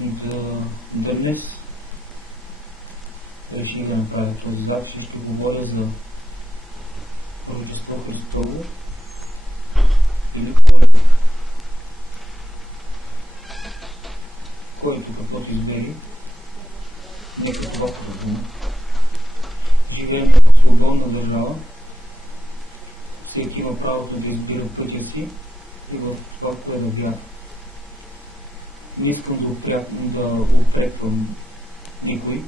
Да днес реших да направя този запис и ще говоря за Рождество Христово или който каквото избери, нека това поразуме. Живеем в свободна държава, всеки има правото да избира пътя си и в това, кое да вярва. Не искам да упреквам никой,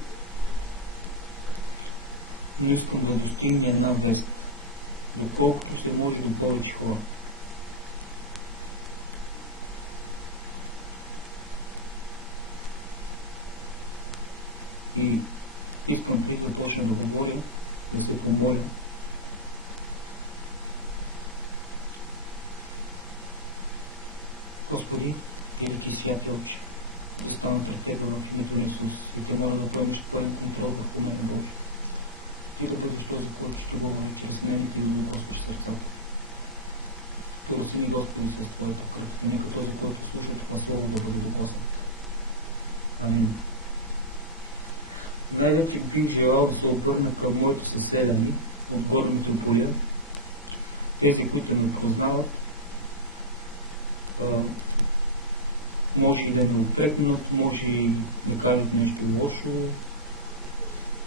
но искам да достигне една вест, доколкото се може до повече хора. И искам преди да започна да говоря, да се помоля Господи, велики святи Отче, да стана пред Тебе в името на Исус и Те моля да поемеш пълен контрол върху мен, Боже. Ти да бъдеш този, който ще говори чрез мен и Ти да докосваш сърцата. Търси ми, Господи, с Твоята кръв и нека този, който слуша това слово, да бъде докоснат. Амин. Най-вече бих желал да се обърна към моите съседани от горното поле, тези, които ме познават. Може и да ме отрекнат, може и да кажат нещо лошо,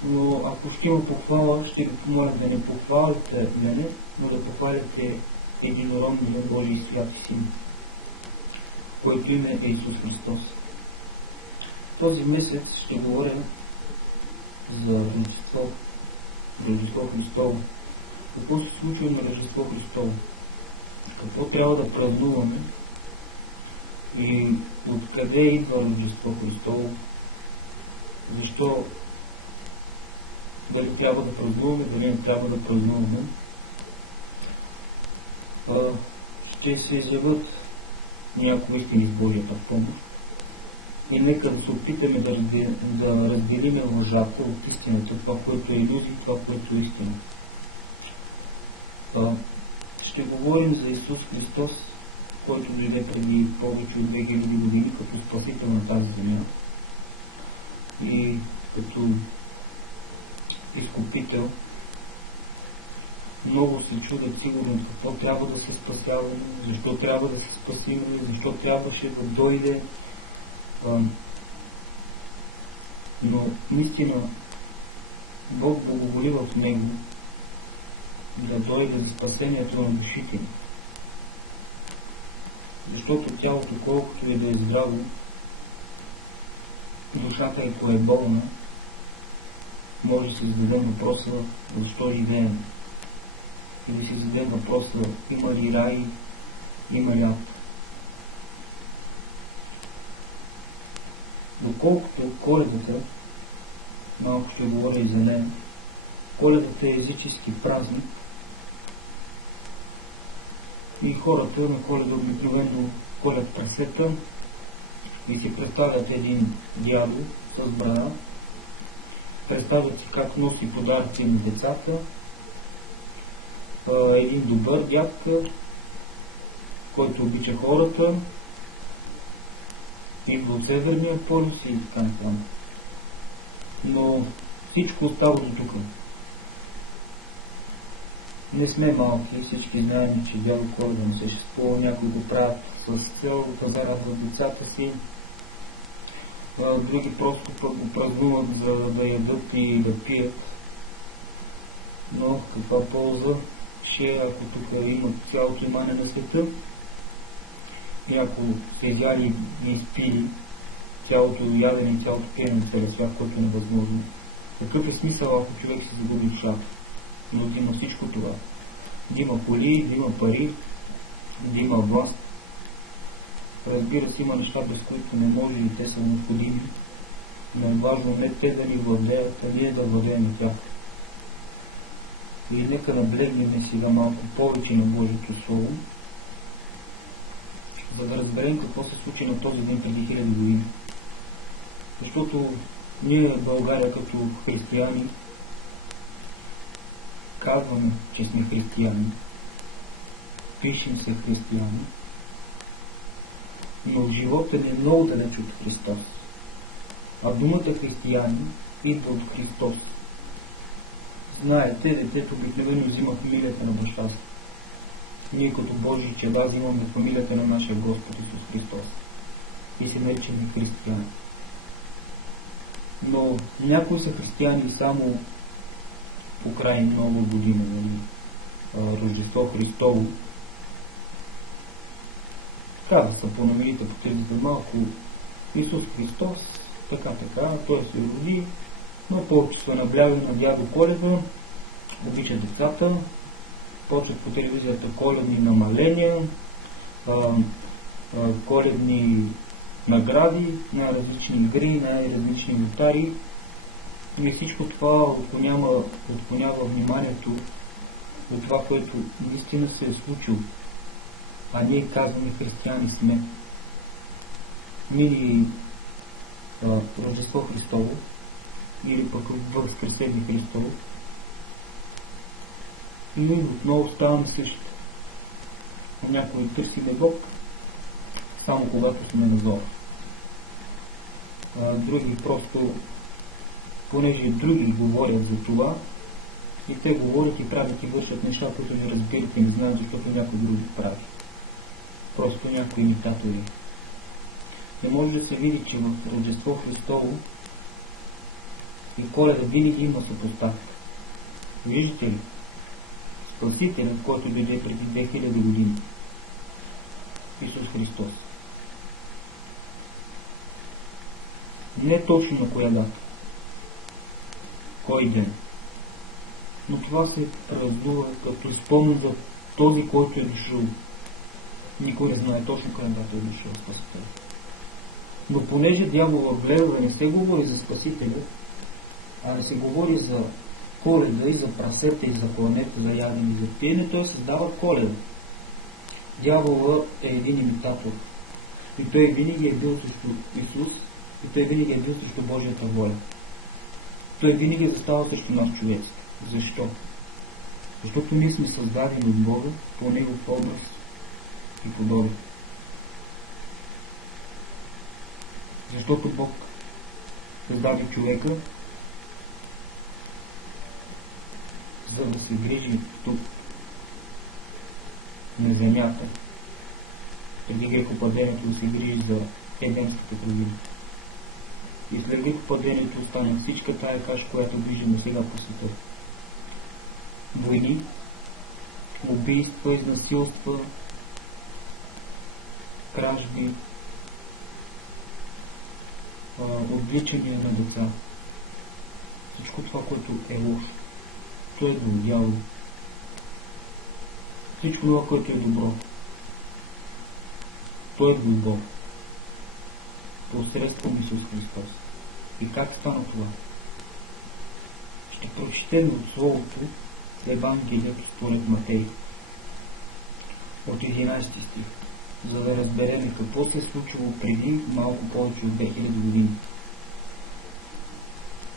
но ако ще има похвала, ще ви помоля да не похвалите мене, но да похваляте единородния Божий святи Син, който име е Исус Христос. Този месец ще говоря за Рождество Христово. Какво се случва на Рождество Христово? Какво трябва да празнуваме? И откъде идва Рождество Христово? Защо? Дали трябва да празнуваме, дали не трябва да празнуваме? Ще се изявят някои истини с Божията помощ. И нека да се опитаме да разделиме лъжата от истината, това, което е илюзия, това, което е истина. Ще говорим за Исус Христос, който дойде преди повече от 2000 години като спасител на тази земя и като изкупител. Много се чудят сигурно какво трябва да се спасяваме, защо трябва да се спасим, защо трябваше да дойде. Но наистина Бог благоволи в него да дойде за спасението на душите ни. Защото тялото, колкото и да е здраво, душата, ако е болна, може да се зададе въпроса защо живеем. И да се зададе въпроса има ли рай, има ли ад. Доколкото Коледата, малко ще говоря и за нея, Коледата е езически празник и хората на Коледа обикновено колят прасета и си представят един дядо с брада, представят си как носи подаръци на децата, един добър дядка, който обича хората, идва от Северния полюс и така нататък. Но всичко остава до тук. Не сме малки, всички знаем, че Дядо Коледа не съществува, някои го правят с цел да зарадват децата си, други просто пък го празнуват за да ядат и да пият. Но каква полза ще, ако тук имат цялото имане на света и ако се изяли и изпили цялото ядене и цялото пиене на целия свят, което е невъзможно. Какъв е смисъл, ако човек си загуби душата? Но да има всичко това. Да има коли, да има пари, да има власт. Разбира се, има неща, без които не може и те са необходими. Но е важно не те да ни владеят, а ние да владеем тях. И нека наблегнем сега малко повече на Божието Слово, за да разберем какво се случи на този ден преди 1000 години. Защото ние в България като християни казваме, че сме християни, пишем се християни, но животът ни е много далеч от Христос. А думата християни идва от Христос. Знаете, детето обикновено взима фамилията на баща си. Ние като Божии чеда взимаме фамилията на нашия Господ Исус Христос и се наричаме християни. Но някои са християни само по край Нова година, Рождество Христово. Каза са по новините по телевизията малко Исус Христос, така, той се роди, но повече са наблягали на дядо Коледа, обичат децата, почват по телевизията коледни намаления, коледни награди на различни игри, на различни лотари и всичко това отклонява вниманието от това, което наистина се е случило. А ние казваме християни сме. Мини Рождество Христово или пък Възкресение Христово и ние отново ставаме същото. Някой търсиме Бог само когато сме на зор. Други просто, понеже други говорят за това, и те говорят и правят и вършат неща, които не разбират и не знаят, защото някой друг прави. Просто някои имитатори. Не може да се види, че в Рождество Христово и Коледа винаги има съпоставка. Виждате ли? Спасителят, който дойде преди 2000 години. Исус Христос. Не точно на коя дата. Кой ден. Но това се празнува като спомен за този, който е дошъл. Никой не знае точно коя дата е дошъл Спасителя. Но понеже дявола гледа да не се говори за Спасителя, а не се говори за Коледа и за прасета и за клането, за ядене и за пиене, той създава Коледа. Дявола е един имитатор. И той винаги е бил срещу Исус, и той винаги е бил срещу Божията воля. Той винаги е заставал срещу нас човеците. Защо? Защото ние сме създадени от Бога по Негов образ и подобие. Защото Бог създаде човека, за да се грижи тук, на земята, преди грехопадението да се грижи за едемската градина. И след грехопадението остана всичка тая каша, която виждаме сега по света. Войни, убийства, изнасилства, кражби, отвличания на деца. Всичко това, което е лошо. То е дявол. Всичко това, което е добро. То е Бог. Посредством Исус Христос. И как стана това? Ще прочетем от Словото в Евангелието според Матей. От 11 стих. За да разберем какво се е случило преди малко повече от 2000 години.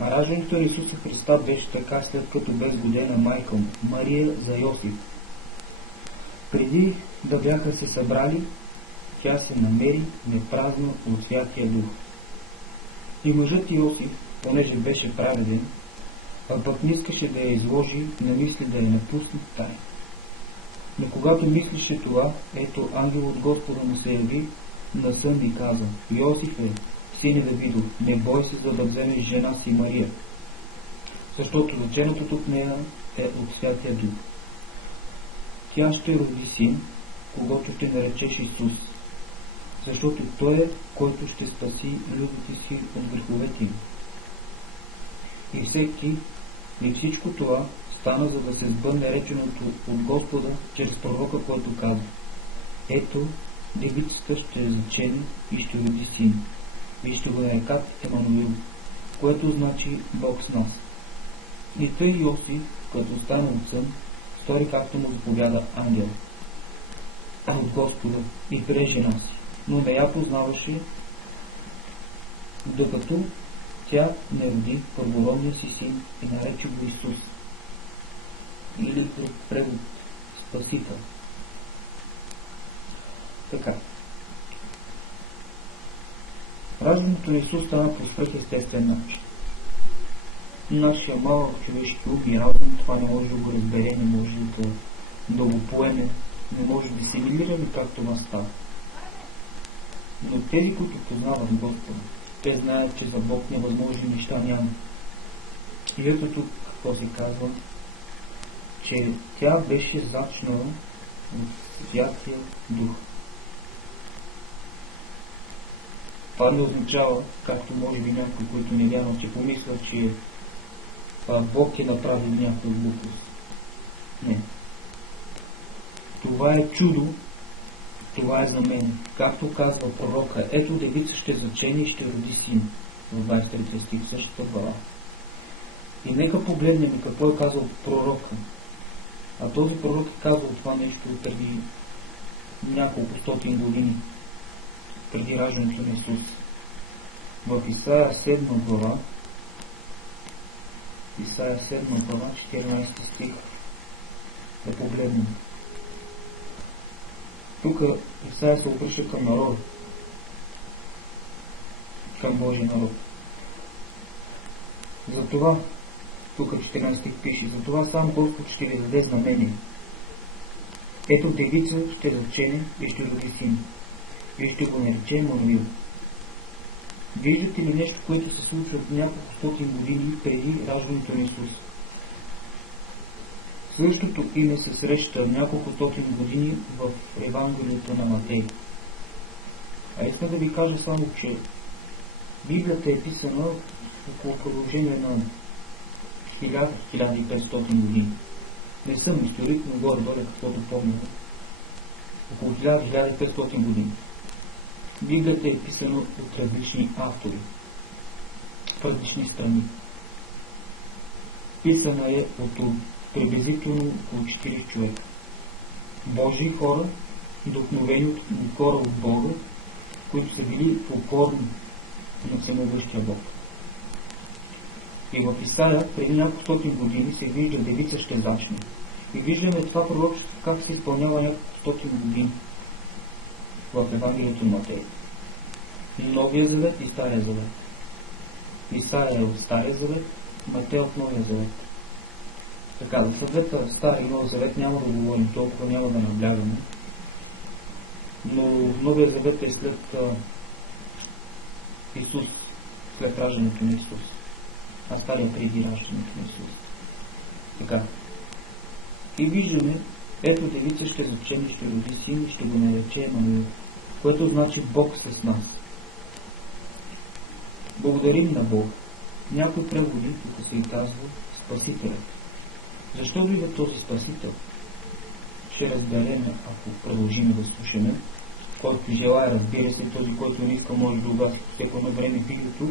А раждането на Исуса Христа беше така, след като бе сгодена майка му, Мария за Йосиф. Преди да бяха се събрали, тя се намери непразна от Святия Дух. И мъжът Йосиф, понеже беше праведен, а пък не искаше да я изложи, намисли да я напусне в тайна. Но когато мислеше това, ето ангел от Господа му се яви на сън и каза: Йосифе, сине Давидов, не бой се, за да вземеш жена си Мария, защото заченатото от нея е от Святия Дух. Тя ще роди син, когото ще наречеш Исус, защото той е, който ще спаси людите си от греховете им. И всичко това стана, за да се сбъдне реченото от Господа чрез пророка, който казва: ето, девицата ще зачене и ще роди син, и ще го нарекат Емануил, което значи Бог с нас. И тъй Йосиф, като стана от сън, стори както му заповяда ангел от Господа и прие жена си, но не я познаваше, докато тя не роди първородния си син и нарече го Исус, или превод Спасител. Така. Раждането на Исус стана по свръхестествен начин. Нашия малък човешки ум и разум това не може да го разбере, не може да го поеме, не може да се милира как това става. Но тези, които познават Господа, те знаят, че за Бог невъзможни неща няма. И ето тук какво се казва, че тя беше зачнала от Святия Дух. Това не означава, както може би някой, който не вярва, че помисля, че Бог е направил някаква глупост. Не. Това е чудо, това е за мен. Както казва пророка, ето девица ще зачене и ще роди син. В 23 стих, същата глава. И нека погледнем какво е казал пророка. А този пророк е казал това нещо преди няколко стотин години, преди раждането на Исус. В Исаия 7 глава, 14 стих, да погледнем. Тук Исаия се обръща към народа, към Божия народ. Затова, тук 14 стих пише, затова сам Господ ще ви даде знамение. Ето девица ще зачене и ще роди син, и ще го нарече Емануил. Виждате ли нещо, което се случва от няколко стотин години преди раждането на Исус? Същото име се среща няколко стотин години в Евангелието на Матей. А искам да ви кажа само, че Библията е писана около продължение на 1000-1500 години. Не съм историк, но горе-долу каквото помня. Около 1000-1500 години. Библията е писана от различни автори, в различни страни. Писана е от приблизително около 40 човека. Божии хора, вдъхновени от хора от Бога, които са били покорни на всемогъщия Бог. И в Исаия, преди няколко стотин години, се вижда девица ще зачне. И виждаме това пророчество как се изпълнява няколко стотин години в Евангелието на Матей. Новия завет и Стария завет. Исаия е от Стария завет, Матей от Новия завет. Така, за съвета Стария и Новия завет няма да говорим толкова, няма да наблягаме. Но Новия завет е след Исус, след раждането на Исус. А Стария преди раждането на Исус. Така. И виждаме, ето девица ще зачене, ще роди син и ще го нарече Емануил, което значи Бог с нас. Благодарим на Бог. Някои преводи тук се и казва Спасителят. Защо дойде този Спасител? Ще разберем, ако продължим да слушаме. Който желая, разбира се, този, който не иска, може да угаси по всяко на време видеото,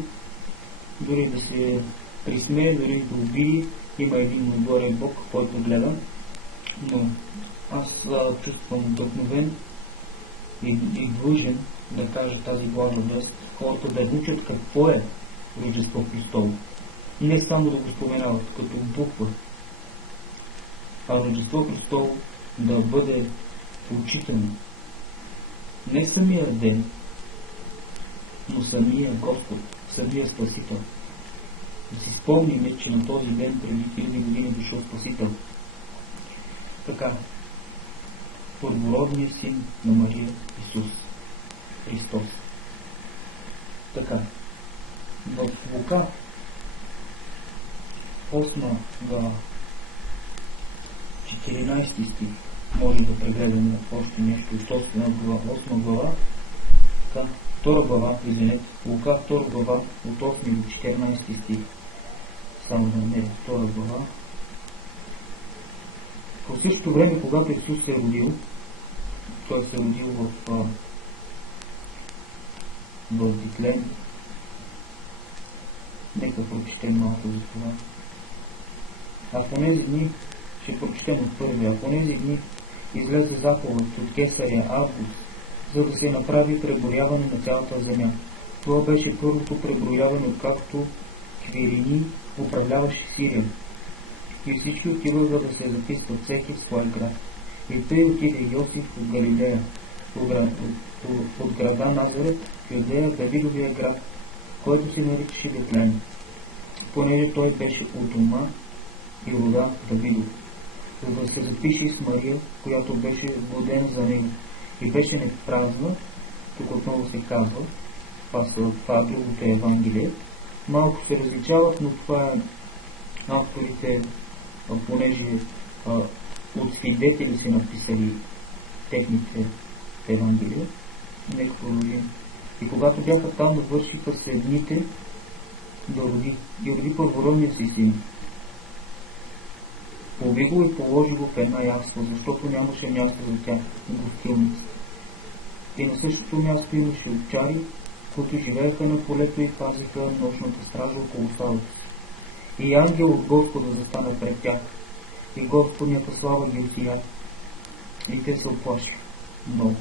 дори да се присмее, дори да обиди. Има един отгоре Бог, който гледа. Но аз чувствам вдъхновен и длъжен да кажа тази Божия вест, хората да учат какво е Рождество Христово. Не само да го споменават като буква, а Рождество Христово да бъде почитано. Не самия ден, но самия Господ, самия Спасител. Да си спомним, че на този ден преди 1000 години дошъл Спасител. Така, първородният син на Мария Исус Христос. Така, в Лука 8 глава 14 стих може да прегледаме още нещо от 8 глава, така, 2 глава, извинете, Лука 2 глава от 8 до 14 стих. Само да намеря 2 глава. По същото време, когато Исус се е родил, той се е родил в Витлеем. Нека прочетем малко за това. А в тези дни, ще прочетем от първия, а в тези дни излезе заповед от кесаря Август, за да се направи преброяване на цялата земя. Това беше първото преброяване, откакто Квирини управляваше Сирия. И всички отиваха да се записват всеки в свой град. И тъй отиде Йосиф от Галилея, от града Назарет в Юдея, Давидовия град, който се наричаше Вифлеем, понеже той беше от дома и рода Давидов, за да се запише с Мария, която беше водена за него и беше непразна. Тук отново се казва, това другото Евангелие. Малко се различават, но това е авторите, понеже от свидетели са написали техните Евангелия. Нека продължим. И когато бяха там, навършиха се дните да роди. И роди първородния си син. Поби го и положи го в една ясла, защото нямаше място за тях, гостилница. И на същото място имаше овчари, които живееха на полето и пазиха нощната стража около стадото си. И ангел от Господа застана пред тях, и Господнята слава ги осия, и те се оплашиха много.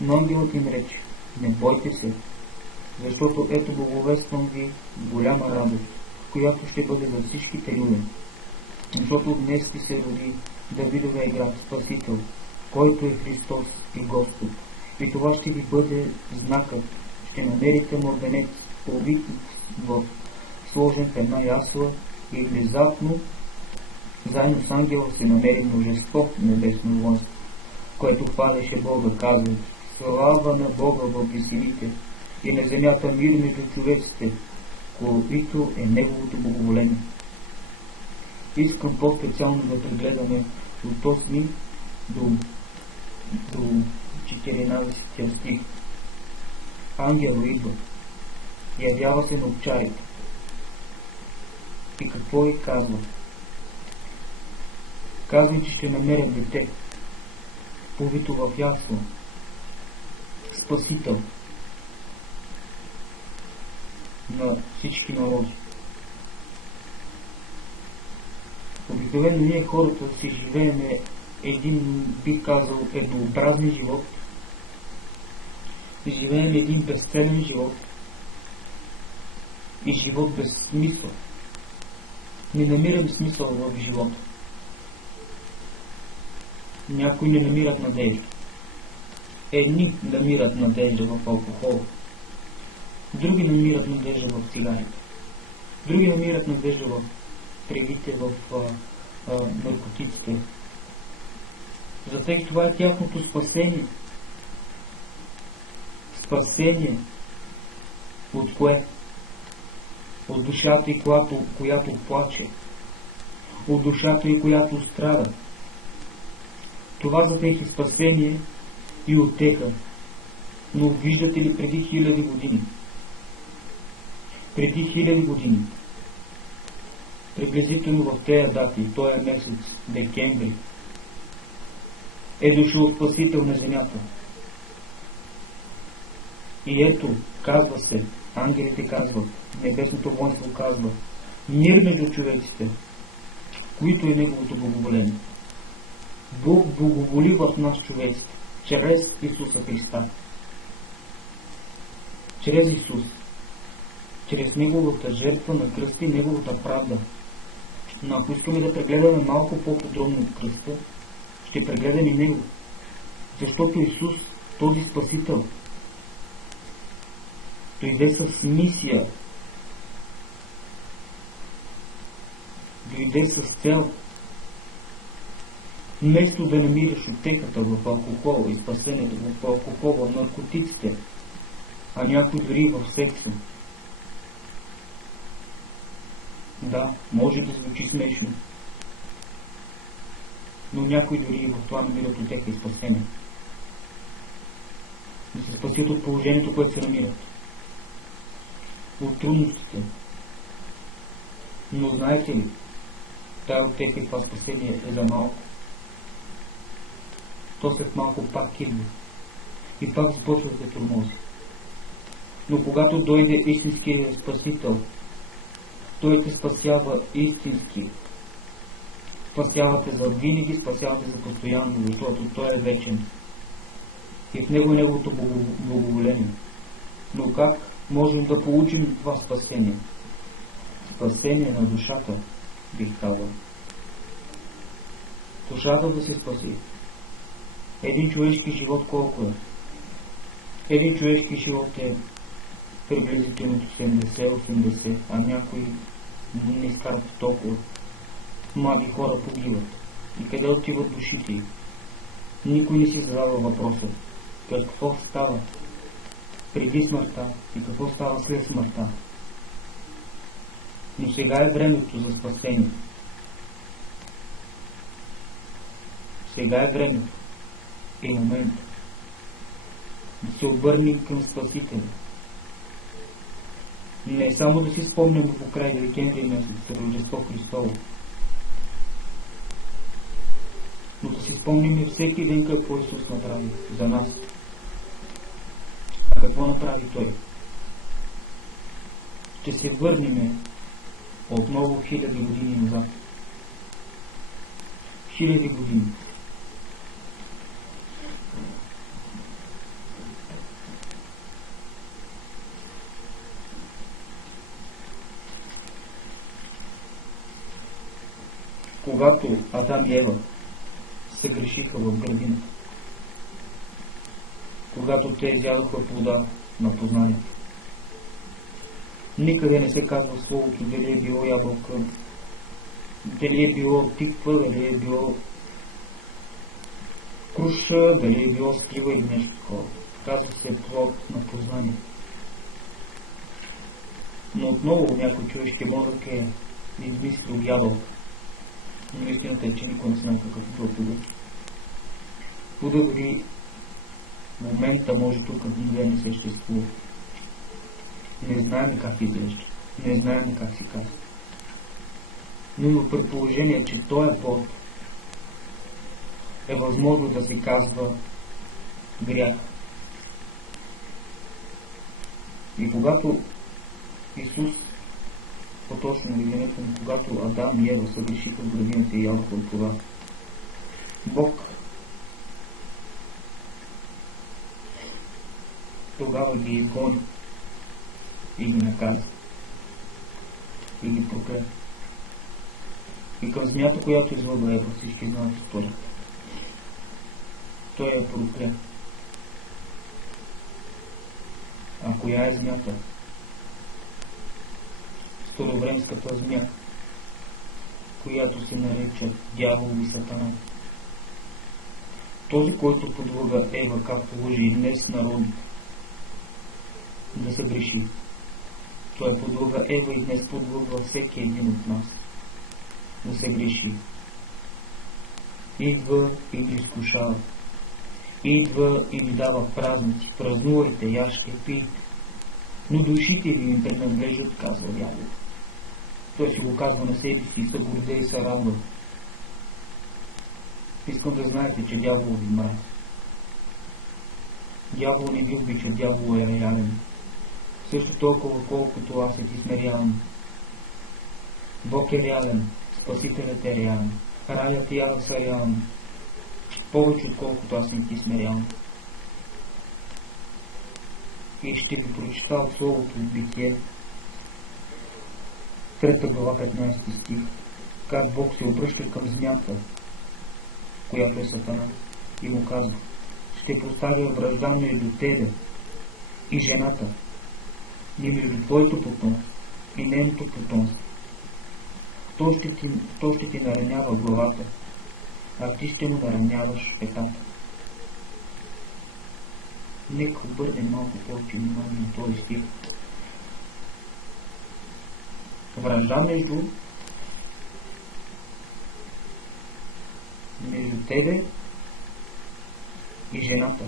Но ангелът им рече: не бойте се, защото ето благовествам ви голяма радост, която ще бъде за всичките люде. Защото днес ви се роди Давидовия град Спасител, който е Христос и Господ. И това ще ви бъде знакът. Ще намерите младенец, повит сложен в една ясла, и внезапно заедно с ангела се намери множество небесно воинство, което хвалеше Бога, казвайки: слава на Бога във висините и на земята мир между човеците, който е Неговото благоволение. Искам по-специално да прегледаме от 8 до 14 стих. Ангел идва, явява се на овчарите. И какво й казва? Казва, че ще намерят дете, повито в ясла, Спасител на всички народи. Обикновено ние хората си живееме един, бих казал, еднообразен живот. Живеем един безцелен живот и живот без смисъл. Не намираме смисъл в живота. Някои не намират надежда. Едни намират надежда в алкохол, други намират надежда в цигарите, други намират надежда в тревите, в наркотиците. За тях това е тяхното спасение. Спасение от кое? От душата и която плаче. От душата и която страда. Това за тях е спасение и утеха. Но виждате ли преди 1000 години? Преди 1000 години, приблизително в тези дати, този месец, декември, е дошъл Спасител на земята. И ето, казва се, ангелите казват, небесното воинство казва: мир между човеците, които е Неговото благоволение. Бог благоволи в нас човеците, чрез Исуса Христа. Чрез Исус, чрез Неговата жертва на кръста и Неговата правда. Но ако искаме да прегледаме малко по-подробно кръста, ще прегледаме Него. Защото Исус, този Спасител, дойде с мисия, дойде с цел. Вместо да намираш утехата в алкохола и спасението в алкохола, в наркотиците, а някой дори в секса. Да, може да звучи смешно, но някои дори в това намират утеха и спасение. Да се спасят от положението, което се намират, от трудностите. Но знаете ли, тая утеха и това спасение е за малко. То след малко пак идва и пак започва да тормози. Но когато дойде истинският Спасител, Той те спасява истински. Спасява те за винаги, спасява те за постоянно, защото Той е вечен. И в Него е Неговото благоволение. Но как можем да получим това спасение? Спасение на душата, бих казал. Душата да се спаси. Един човешки живот колко е? Един човешки живот е приблизително 70-80, а някои не изкарват толкова. Млади хора погиват. И къде отиват душите им? Никой не си задава въпроса. Какво става преди смъртта и какво става след смъртта? Но сега е времето за спасение. Сега е времето. Е момент да се обърнем към Спасителя. Не само да си спомним по край декември месец за Рождество Христово, но да си спомним всеки ден какво Исус направи за нас. А какво направи Той? Ще се върнем отново 1000 години назад. 1000 години. Когато Адам и Ева се грешиха в градината, когато те изядоха плода на познанието, никъде не се казва словото дали е било ябълка, дали е било тиква, дали е било круша, дали е било слива или нещо такова. Казва се плод на познание. Но отново някой човешки мозък е измислил ябълка. Но истината е, че никой не знае какъв бил плодът. Плодът дори в момента може тук да не съществува. Не знаем как изглежда. Не знаем как се казва. Но има предположение, че този плод е възможно да се казва грях. И когато Исус, по-точно видението, когато Адам и Ева съгрешиха в градината и ядоха от плода, Бог тогава ги изгони и ги наказа и ги прокле. И към змията, която излъга Ева, всички знаят историята. Той я прокле. А коя е змията? Старовремската змия, която се нарича дявол и сатана. Този, който подлъга Ева, както лъжи и днес народите да се греши. Той подлъга Ева и днес подлъгва всеки един от нас да се греши. Идва и ги изкушава. Идва и ви дава празници. Празнувайте, яжте, пийте. Но душите ви им принадлежат, казва дявол. Той си го казва на себе си и се горде и се радва. Искам да знаете, че дявол ви мрази. Дявол не ви обича, дявол е реален. Също толкова, колкото аз и ти сме реални. Бог е реален, Спасителят е реален, раят и ада са реални. Повече отколкото аз и ти сме реални. И ще ви прочита от Словото в Битие, 3 глава, 15 стих, как Бог се обръща към змията, която е Сатана, и му казва: ще поставя вражда между тебе и жената, и между твоето потомство и нейното потомство. То ще ти наранява главата, а ти ще му нараняваш петата. Нека обърнем малко повече внимание на този стих. Вражда между тебе и жената.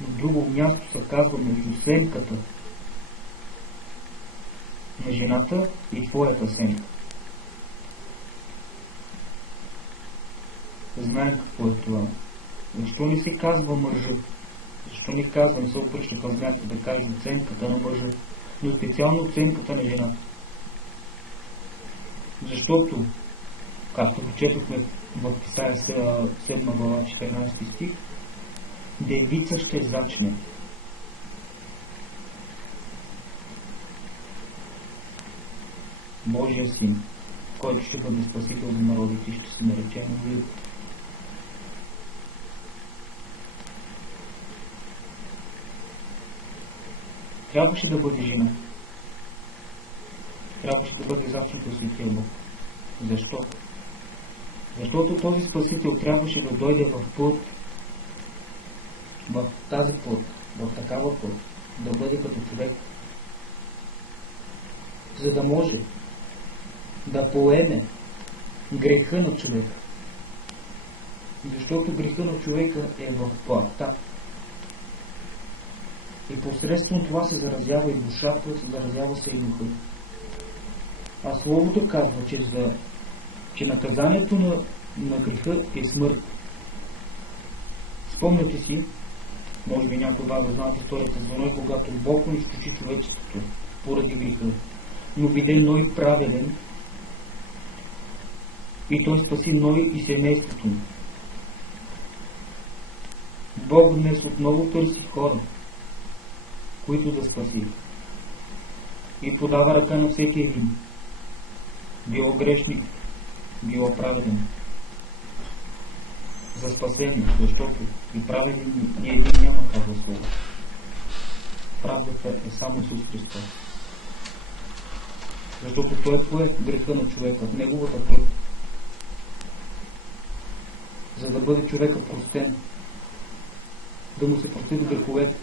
На друго място се казва между семката на жената и твоята семка. Знаем какво е това. Защо не се казва мъжът? Защо не казва, не се обръща към змията да каже оценката на мъжа, но специално оценката на жената? Защото, както го четохме в Исаия 7 глава 14 стих, девица ще зачне. Божия син, който ще бъде спасител за народите, ще се нарече Моавит. трябваше да бъде жена. Трябваше да бъде зачнато Светия Бог. Защо? Защото този Спасител трябваше да дойде в плът, в тази плът, в такава плът, да бъде като човек, за да може да поеме греха на човека. Защото греха на човека е в плътта. И посредством това се заразява и душата, заразява се и духа. А Словото казва, че наказанието на греха е смърт. Спомняте си, може би някой вас да знаете историята за Ной, когато Бог унищожи човечеството поради греха, но виде Ной праведен и той спаси Ной и семейството му. Бог днес отново търси хора, които да спаси, и подава ръка на всеки един, било грешник, било праведен, за спасение, защото и праведен ни един няма, казва Слово. Правдата е само Исус Христос. Защото Той пое греха на човека в неговата плът, за да бъде човека простен, да му се прости до греховете,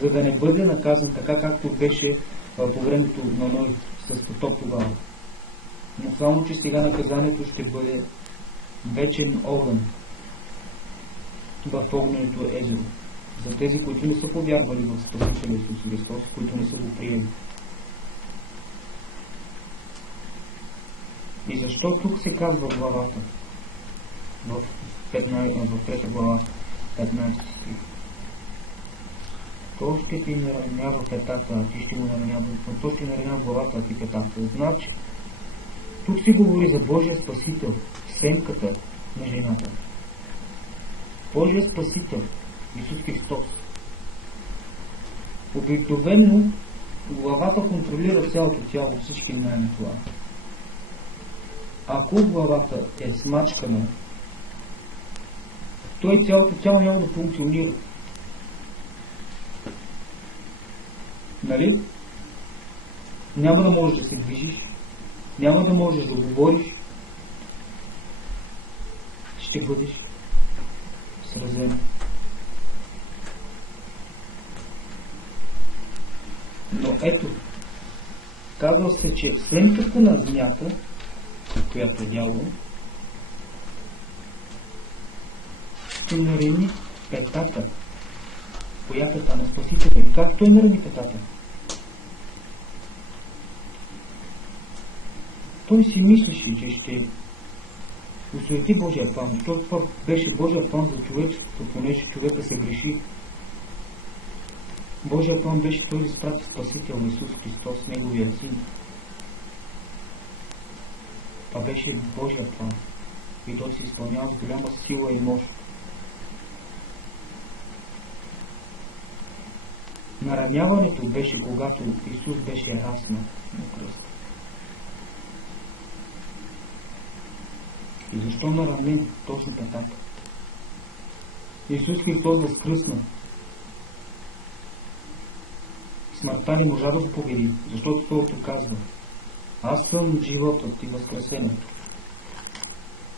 за да не бъде наказан така, както беше по времето на Ной с потоп тогава. Но само, че сега наказанието ще бъде вечен огън в огненото езеро. За тези, които не са повярвали в Спасителя Исус Христос, които не са го приели. И защо тук се казва главата? В 3 глава, 15 стих. То ще ти наранява петата, а ти ще го наранява. То ще наранява главата, а ти петата. Значи, тук се говори за Божия Спасител, семката на жената. Божия Спасител, Исус Христос. Обикновено главата контролира цялото тяло, всички знаем това. Ако главата е смачкана, то и цялото тяло няма да функционира. Нали? Няма да можеш да се движиш, няма да можеш да говориш, ще бъдеш сразен. Но ето, казва се, че семката на змията, която е дявол, ще нарани петата. Коя пета? На Спасителя. Как той нарани петата? Той си мислеше, че ще осуети Божия план, защото това беше Божия план за човечеството, понеже човека се греши. Божия план беше той да изпрати Спасител на Исус Христос, Неговия Син. Това беше Божия план и той се изпълнява с голяма сила и мощ. Нараняването беше, когато Исус беше раснат на кръста. И защо наранен точно петата? Исус Христос възкръсна. Смъртта не можа да го победи, защото Словото казва: аз съм животът и възкресението.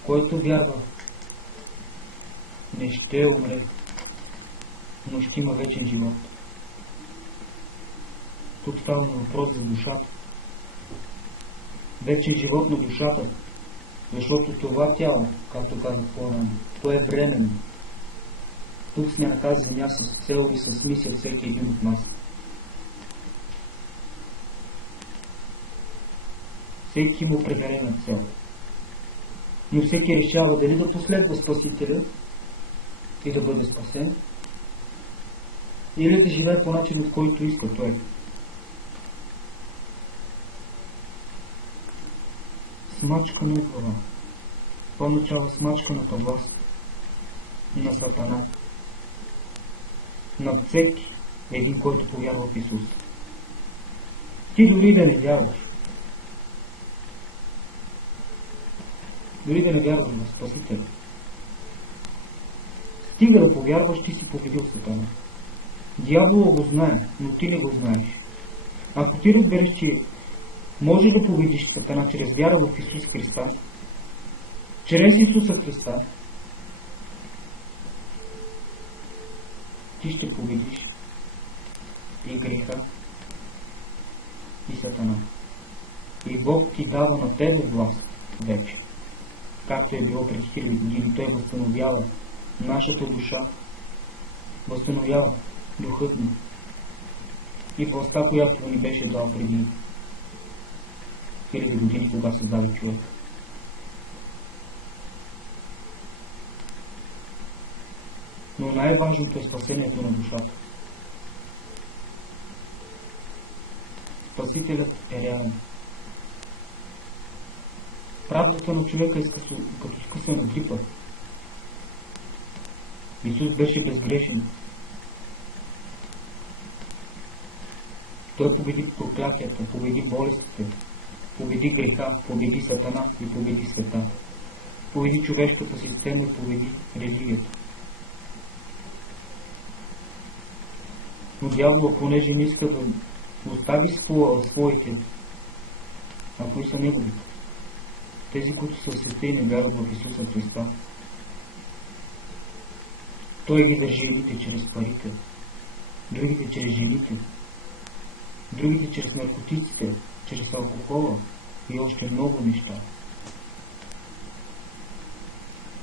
Който вярва, не ще умре, но ще има вечен живот. Тук става на въпрос за душата. Вечен живот на душата, защото това тяло, както казах по-рано, то е временно. Тук сме на тази земя с цел и с мисия всеки един от нас. Всеки има определена цел. Но всеки решава дали да последва Спасителя и да бъде спасен, или да живее по начин, от който иска той. Смачкана глава. Това означава смачканата власт на Сатана над всеки един, който повярва в Исус. Ти дори да не вярваш, дори да не вярваш в Спасителя, стига да повярваш, ти си победил Сатана. Дявола го знае, но ти не го знаеш. Ако ти разбереш, че може да победиш Сатана чрез вяра в Исус Христа, чрез Исуса Христа, ти ще победиш и греха, и Сатана. И Бог ти дава на тебе власт вече. Както е било преди 1000 години, Той възстановява нашата душа, възстановява духът ни и властта, която ни беше дал преди 1000 години, кога създаде човек. Но най-важното е спасението на душата. Спасителят е реален. Правдата на човека е като скъсана дрипа. Исус беше безгрешен. Той победи проклятията, победи болестите, победи греха, победи Сатана и победи света. Победи човешката система и победи религията. Но дявола, понеже не иска да остави своите, а кои са неговите, тези, които са в света и не вярват в Исуса Христа, той ги държи едните чрез парите, другите чрез жените, другите чрез наркотиците, чрез алкохола и още много неща.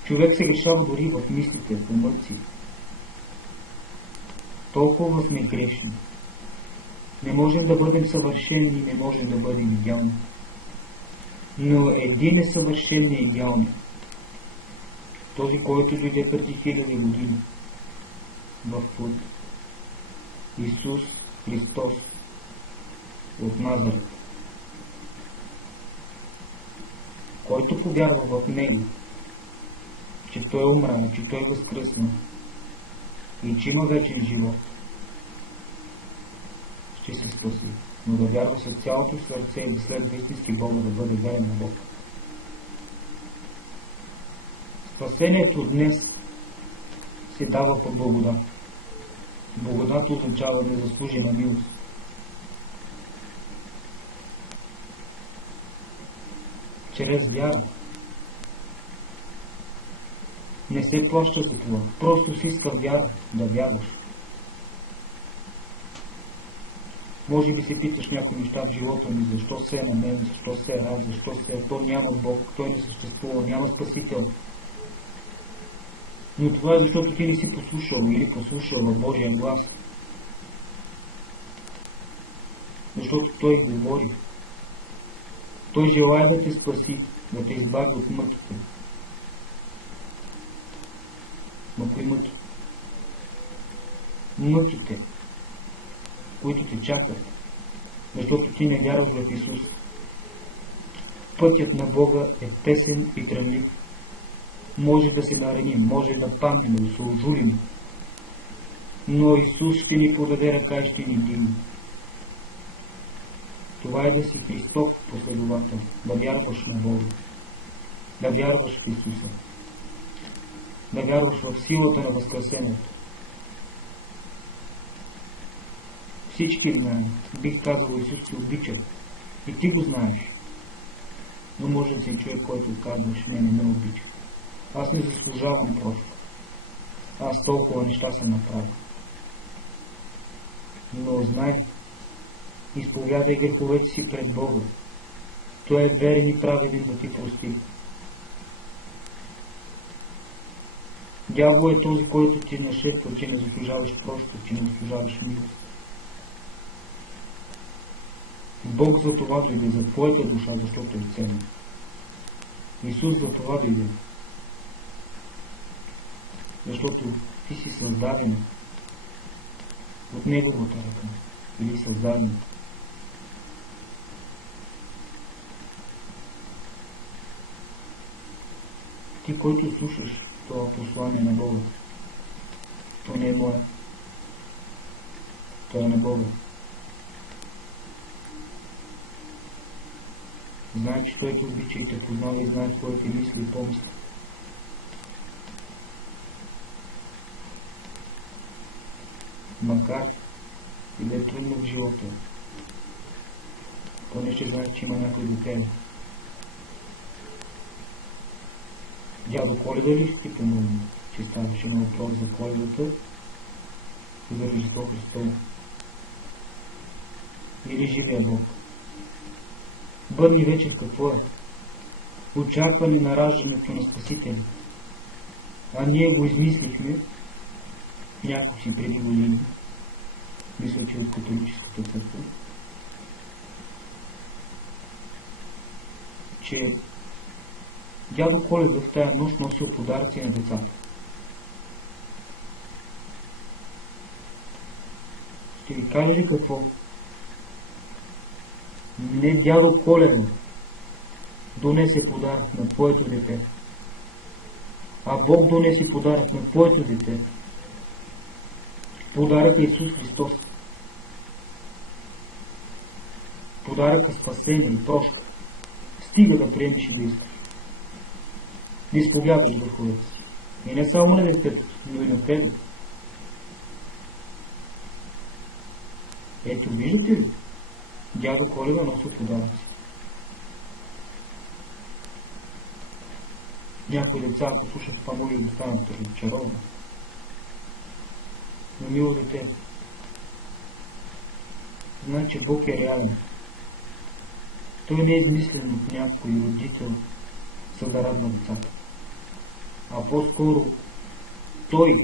Човек се грешава дори в мислите, в умът си. Толкова сме грешни. Не можем да бъдем съвършени, не можем да бъдем идеални. Но един е съвършен и идеален. Този, който дойде преди 1000 години в плът. Исус Христос от Назарет. Който повярва в Него, че Той е умрял, че Той е възкръсна и че има вечен живот, ще се спаси, но да вярва с цялото сърце и да следва истински Бога, да бъде верен на Бог. Спасението днес се дава по благодат. Благодат означава незаслужена милост. Чрез вяра. Не се плаща за това. Просто си иска вяра да вярваш. Може би се питаш някои неща в живота ми, защо се е на мен, защо се е аз, защо се е, то няма Бог, Той не съществува, няма Спасител. Но това е защото ти не си послушал или послушал Божия глас. Защото Той говори. Той желая да те спаси, да те избави от мъките. Но кои мъки? Мъките, които те чакат, защото ти не вярваш в Исус. Пътят на Бога е тесен и трънлив. Може да се нараним, може да паднем, да се ожулим. Но Исус ще ни подаде ръка и ще ни дигне. Това е да си Христов последовател, да вярваш на Бога, да вярваш в Исуса, да вярваш в силата на възкресението. Всички знаем, бих казал, Исус те обича и ти го знаеш. Но може да си човек, който казваш, не ме обича. Аз не заслужавам просто. Аз толкова неща съм направил. Но знай, изповядай греховете си пред Бога. Той е верен и праведен да ти прости. Дявол е този, който ти нашепва, че не заслужаваш просто, че не заслужаваш милост. Бог за това дойде, за твоята душа, защото е ценен. Исус за това дойде. Защото ти си създаден от Неговата ръка. Или създаден. Ти, който слушаш това послание на Бога, то не е мое. То е на Бога. Знае, че Той те обича и те познава и знае твоите мисли и помисли. макар и да е трудно в живота, поне ще знаеш, че има някой до тебе. Дядо Коледа ли ще ти помогне, че ставаше на въпрос за Коледата и за Рождество Христово? Или живия Бог? Бъдни вечер какво е? Очакване на раждането на Спасителя. А ние го измислихме някой си преди години. Мисля, че от католическата църква. Че дядо Коледа в тая нощ носил подаръци на децата. Ще ви кажа ли какво? Не дядо Коледа донесе подарък на твоето дете, а Бог донесе подарък на твоето дете. Подарък е Исус Христос. Подарък е спасение и прошка. Стига да приемеш и да искаш. Да изповядаш върховете си. И не само на детето, но и на тебе. Ето, виждате ли? Дядо Коледа носи подаръци. Някои деца, ако слушат това, може да станат разочаровани. Но мило дете, знае, че Бог е реален. Той не е измислен от някой родител, за да радва децата. А по-скоро Той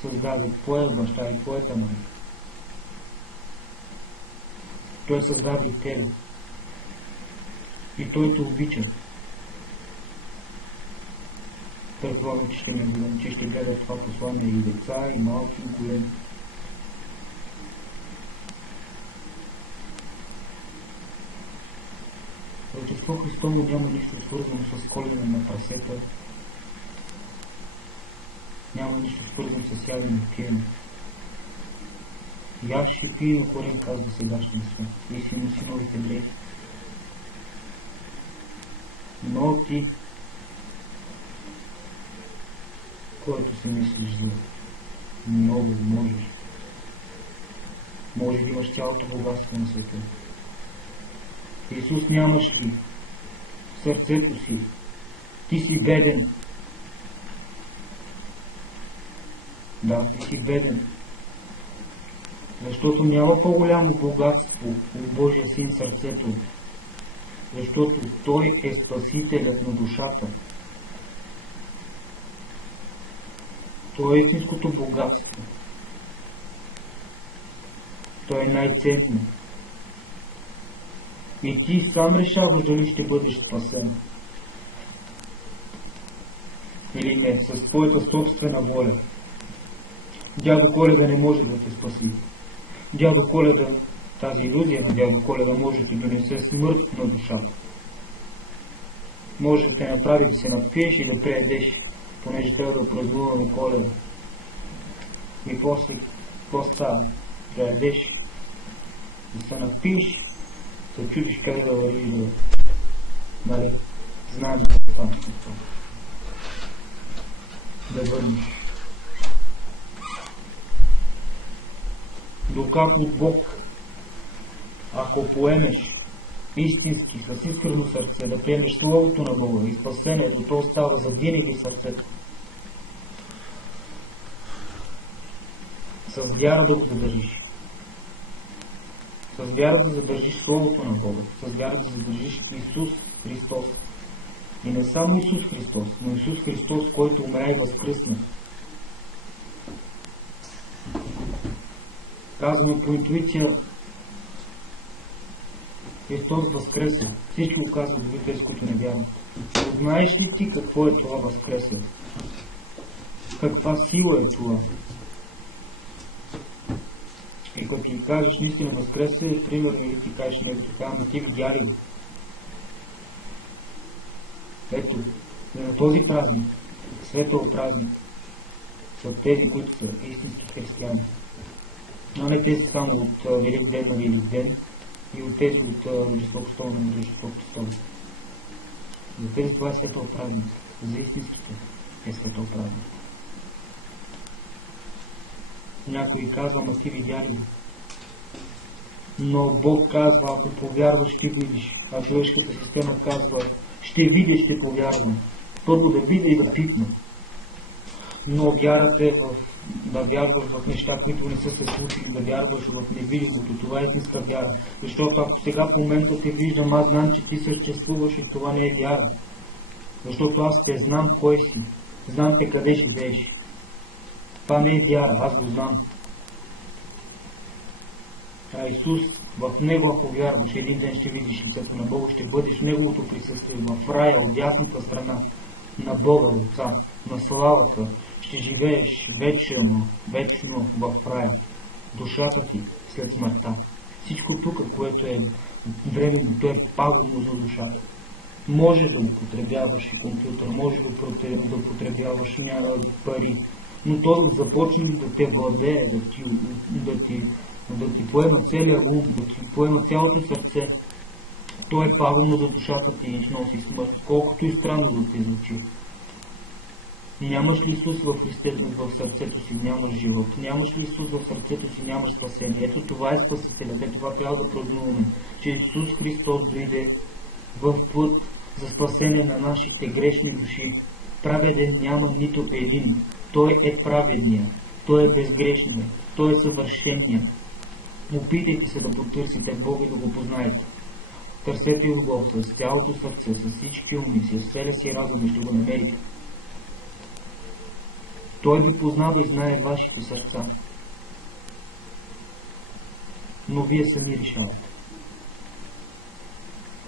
създаде твоя баща и твоята майка. Той създаде и тебе. И Той те обича. Предполагам, че ще гледа това послание и деца, и малки, и големи. Рождество Христово няма нищо свързано с колене на прасета, няма нищо свързано с ядене и пиене. Яш и пий на корен, казва сегашния свят, и си носи новите дрехи. Но ти, който си мислиш за много, може да имаш цялото богатство на света. Исус, нямаш ли в сърцето си? Ти си беден. Да, ти си беден. Защото няма по-голямо богатство от Божия Син в сърцето. Защото Той е Спасителят на душата. Той е истинското богатство. Той е най-ценно. И ти сам решаваш дали ще бъдеш спасен. Или не, с твоята собствена воля. Дядо Коледа не може да те спаси. Дядо Коледа, тази илюзия на дядо Коледа може да ти донесе смърт на душата. Може да те направи да се напиеш и да преядеш, понеже трябва да празнуваме Коледа. И после, какво става? Да ядеш, да се напиеш, да чудиш къде да вървиш, нали, знаем какво става с това. Да върнеш. Докап от Бог, ако поемеш истински, с искрено сърце, да приемеш Словото на Бога и спасението, то остава за винаги в сърцето. С вяра да го задържиш. С вяра да задържиш Словото на Бога. С вяра да задържиш Исус Христос. И не само Исус Христос, но Исус Христос, който умря и възкръсна. Казваме по интуиция, Христос възкресе. Всички го казват, дори тези, които не вярват. Знаеш ли ти какво е това възкресе? Каква сила е това? И като ти кажеш наистина възкресе, примерно, или ти кажеш нещо така, ама ти видя ли го? Ето, на този празник, светъл празник, са тези, които са истински християни. Но не тези само от Велик ден на Велик ден и от тези от Рождество Христово на Рождество Христово. За тези това е светъл празник. За истинските е светъл празник. Някой казва, ама ти видя ли? Но Бог казва, ако повярваш, ще видиш. А човешката система казва, ще видя, ще повярвам. Първо да видя и да пипна. Но вярата е да вярваш в неща, които не са се случили, да вярваш в невидимото. Това е истинска вяра. Защото ако сега в момента те виждам, аз знам, че ти съществуваш и това не е вяра. Защото аз те знам кой си. Знам те къде живееш. Това не е вяра, аз го знам. А Исус, в Него ако вярваш, един ден ще видиш лицето на Бога, ще бъдеш в Неговото присъствие, в рая, от дясната страна на Бога, Отца, на славата. Ще живееш вечно в рая. Душата ти след смъртта. Всичко тук, което е временно, то е пагубно за душата. Може да употребяваш и компютър, може да употребяваш пари, но то започне да те владее, да ти поема целия ум, да ти поема цялото сърце. То е пагубно за душата ти и носи смърт, колкото и странно да ти звучи. Нямаш ли Исус в сърцето си, нямаш живот. Нямаш ли Исус в сърцето си, нямаш спасение. Ето това е Спасителят. Ето това трябва да празнуваме, че Исус Христос дойде в път за спасение на нашите грешни души. Праведен няма нито един. Той е праведният. Той е безгрешният. Той е съвършеният. Опитайте се да потърсите Бога и да го познаете. Търсете го с цялото сърце, с всички уми, с целия си разум и ще го намерите. Той ви познава и знае вашите сърца. Но вие сами решавате.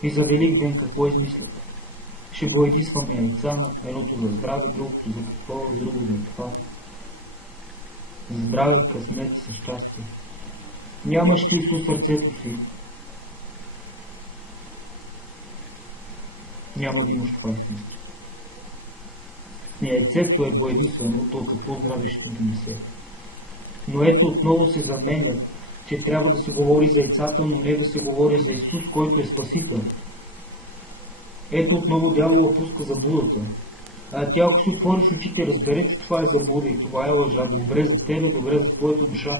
И за Велик ден какво измисляте? Ще боядисваме яйца, едното за здраве, другото за какво, друго за това. За здраве, късмет и щастие. Нямаш ли Исус сърцето си? Няма да имаш това истинство. Яйцето е боядисвано, то какво здраве ще донесе. Но ето отново се заменя, че трябва да се говори за яйцата, но не да се говори за Исус, който е Спасител. Ето отново дявола пуска заблудата. А тя, ако си отвориш очите, разбере, че това е заблуда и това е лъжа. Добре за тебе, добре за твоята душа.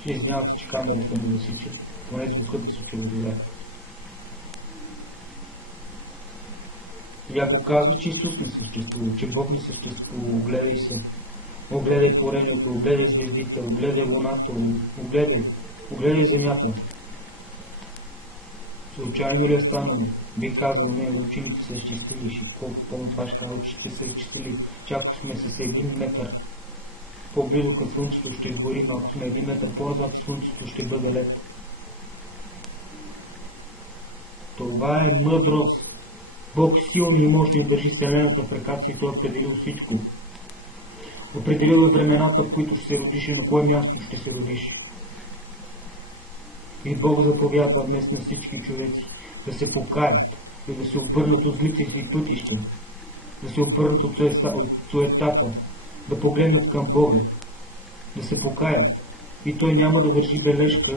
Ще извинявате, че камерата ми засича, поне звукът да се чува добре. И ако казва, че Исус не съществува, че Бог не съществува, огледай се. Огледай творението, огледай звездите, огледай луната, огледай земята. Случайно ли е станало? Би казал, не, учените са изчистили, колко помня това ще кажа, учените са изчистили, че ако сме с 1 метър по-близо към Слънцето ще изгорим, ако сме 1 метър по-назад Слънцето ще бъде лед. Това е мъдрост. Бог силно и мощно държи Вселената в ръката си и Той е определил всичко. Определил е времената, в които ще се родиш и на кое място ще се родиш. И Бог заповядва днес на всички човеци да се покаят и да се обърнат от злите си пътища, да се обърнат от суетата, да погледнат към Бога, да се покаят. И Той няма да държи бележка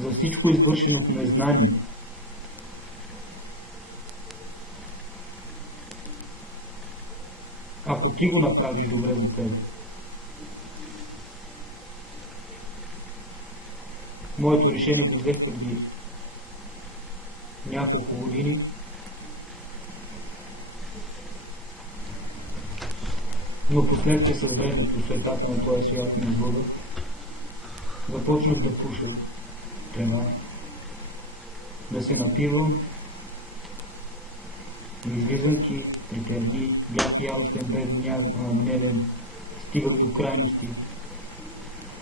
за всичко извършено в незнание. Ако ти го направиш добре за теб. Моето решение го взех преди няколко години. Но последствие с времето, светата на този свят ме излъгат. Започнах да пуша трева, да се напивам, излизанки, притерни, бях яростен, гневен, стигах до крайности,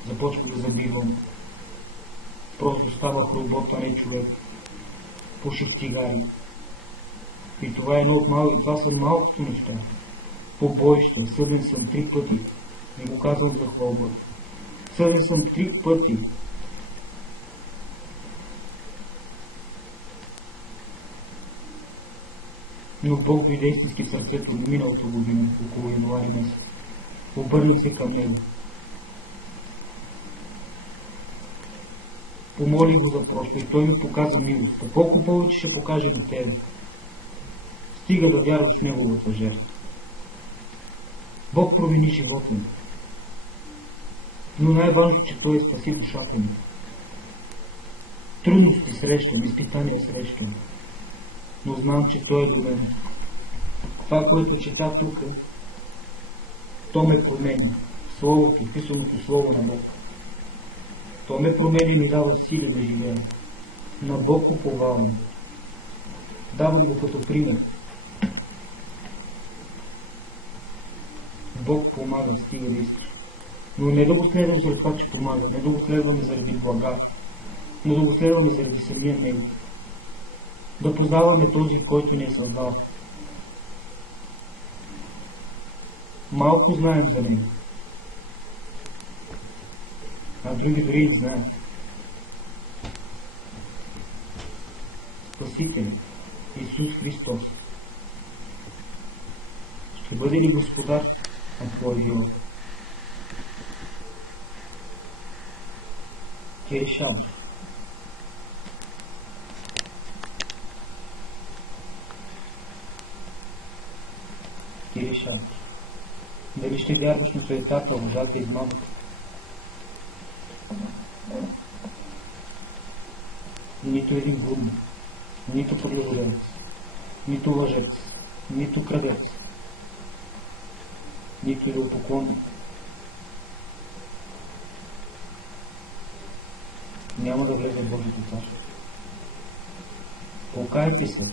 започвах да забивам. Просто ставах робот, а не човек. Пуших цигари. И това е едно от малко, това са малкото неща. Побоища, съден съм 3 пъти. Не го казвам за хвалба. Съден съм 3 пъти. Но Бог дойде истински в сърцето миналата година, около януари месец. Обърнах се към Него. Помоли го за просто и Той ми показа милостта. Колко повече ще покаже на тебе. Стига да вярваш в Неговата жертва. Бог промени живота ми. Но най-важно, че Той спаси душата ми. Трудности срещам, изпитания срещам, но знам, че Той е до мен. Това, което чета тук, то ме променя. Словото, писаното Слово на Бог. То ме променя и ми дава сили да живея. На Бог уповавам. Давам го като пример. Бог помага, стига да искаш. Но не да го следваш заради това, че помага, не да го следваме заради блага, но да го следваме заради самия Него. Да познаваме този, който ни е създал. Малко знаем за Него, а други дори не знаят. Спасител Исус Христос ще бъде ли Господар на твоя живот? Ти решаваш. Ти решаваш. Дали ще вярваш на суетата, лъжата и измамата? Нито един блудник, нито подлежец, нито лъжец, нито крадец, нито идолопоклонник няма да влезе в Божието царство. Покайте се,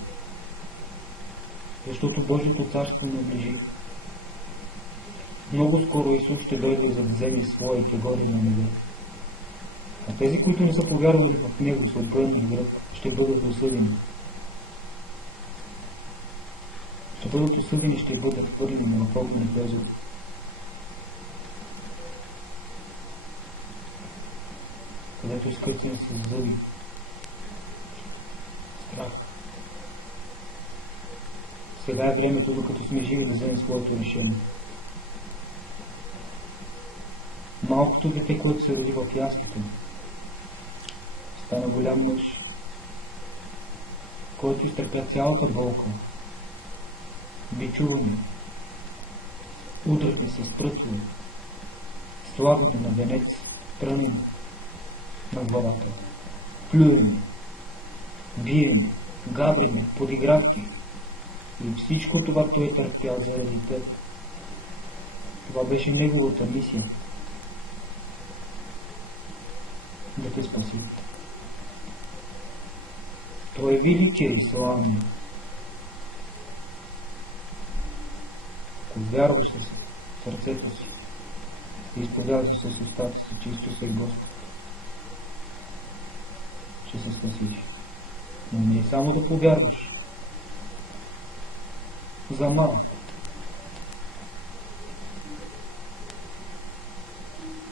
защото Божието царство наближи. Много скоро Исус ще дойде, за да вземе своите горе на небе. А тези, които не са повярвали в Него, са обърнали гръб, ще бъдат осъдени. Ще бъдат осъдени, ще бъдат хвърлени в огнени бездни. Където изкърцени с зъби. Страх. Сега е времето, докато сме живи, да вземем своето решение. Малкото дете, което се роди в яслите, стана голям мъж, който изтърпя цялата болка, бичуване, удране с прътове, слагане на венец, трънене на главата, плюене, биене, габрене, подигравки и всичко това той е търпял заради теб. Това беше неговата мисия. Да те спаси. Той е великият и славен. Ако вярваш с сърцето си и изповядаш с устата си, че Исус е Господ, ще се спасиш. Но не е само да повярваш. За малко.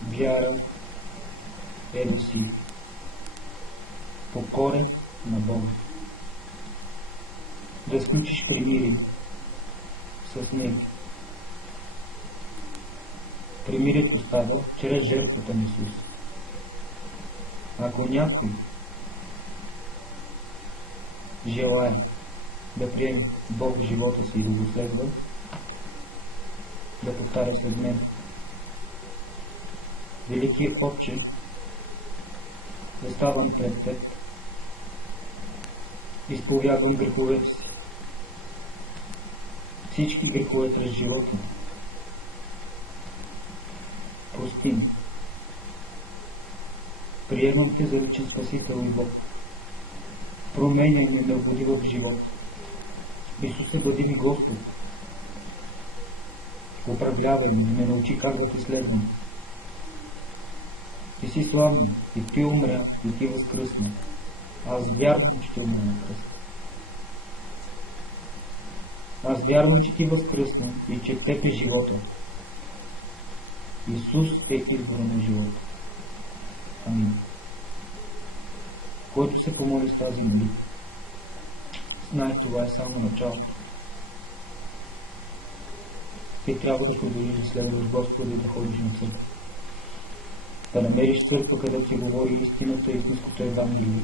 Вяра е да си покорен на Бога. Да сключиш примирие с Него. Примирието става чрез жертвата на Исус. Ако някой желая да приеме Бог в живота си и да го следва, да повтаря след мен. Велики Отче, заставам пред Теб, изповядвам греховете си. Всички грехове през живота. Прости ми. Приемам Те за личен Спасител и Бог. Променяй ме, ме води в живота. Исусе, бъди ми Господ. Управлявай ме научи как да Те следвам. Ти си славна, и Ти умря, и Ти възкръсна. Аз вярвам, че Ти умря на кръста. Аз вярвам, че Ти възкръсна и че в Теб е живота. Исус е избора на живота. Амин. Който се помоли с тази молитва, знай, това е само началото. Ти трябва да продължиш да следваш Господа и да ходиш на църква. Да намериш църква, където ти говори истината и истинското Евангелие,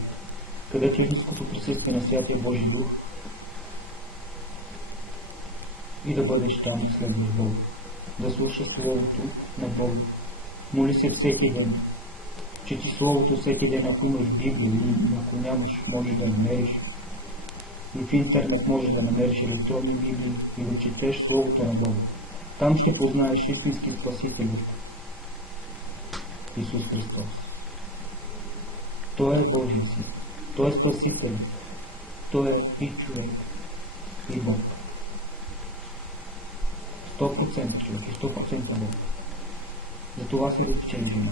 където е истинското присъствие на Святия Божи Дух, и да бъдеш там и следваш Бога. да слушаш Словото на Бога. Моли се всеки ден. Чети Словото всеки ден, ако имаш Библия, или ако нямаш, можеш да намериш. И в интернет можеш да намериш електронни Библии и да четеш Словото на Бога. Там ще познаеш истински Спасител Исус Христос. Той е Божия Син. Той е Спасител. Той е и човек, и Бог. 100% човек и 100% Бог. Затова се разпечели жена.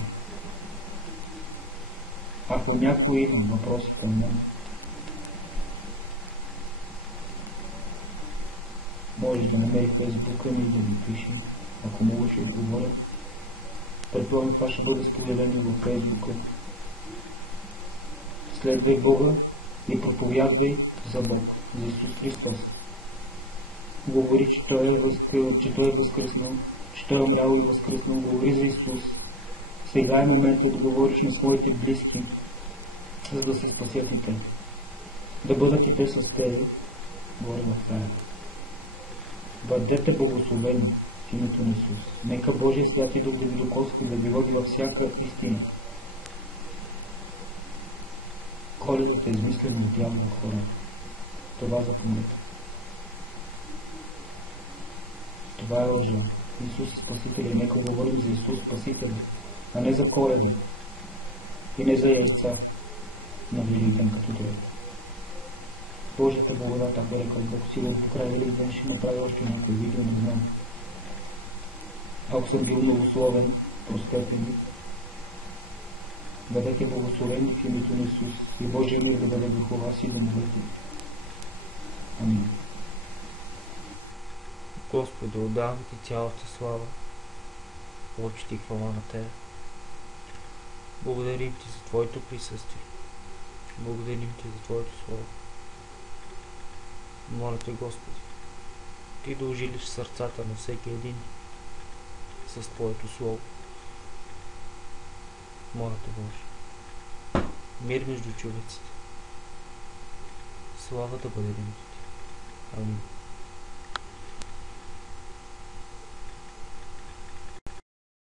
Ако някой има въпроси към мен, може да намери Фейсбука ми да ми пише, ако мога ще отговоря. Предполагам, това ще бъде споделено във Фейсбука. Следвай Бога и проповядвай за Бог, за Исус Христос. Говори, че Той е възкръснал, че Той е умрял и възкръснал. Говори за Исус. Сега е моментът да говориш на своите близки, за да се спасят и те. Да бъдат и те с тебе, говоря в тая. Бъдете благословени в името на Исус. Нека Божия святи Дух да ви докосва и да ви води във всяка истина. Коледата е измислена от дявола от хората. Това запомнете. Това е лъжа. Исус е Спасител и нека говорим за Исус Спасител, а не за Коледа и не за яйца на Великден като Той. Божията благодат, ако рекал Бог, сигурно по край Великден ще направи още някой видео, не знам. Ако съм бил многословен, простете ми. Бъдете благословени в името на Исус и Божия мир да бъде върху вас и домовете. Амин. Господи, отдавам Ти цялата слава, почит и хвала на Тебе. Благодарим Ти за Твоето присъствие. Благодарим Ти за Твоето Слово. Моля Те, Господи, Ти да ожилиш сърцата на всеки един с Твоето Слово. Моля Те, Боже, мир между човеците. Слава да бъде името Ти. Амин.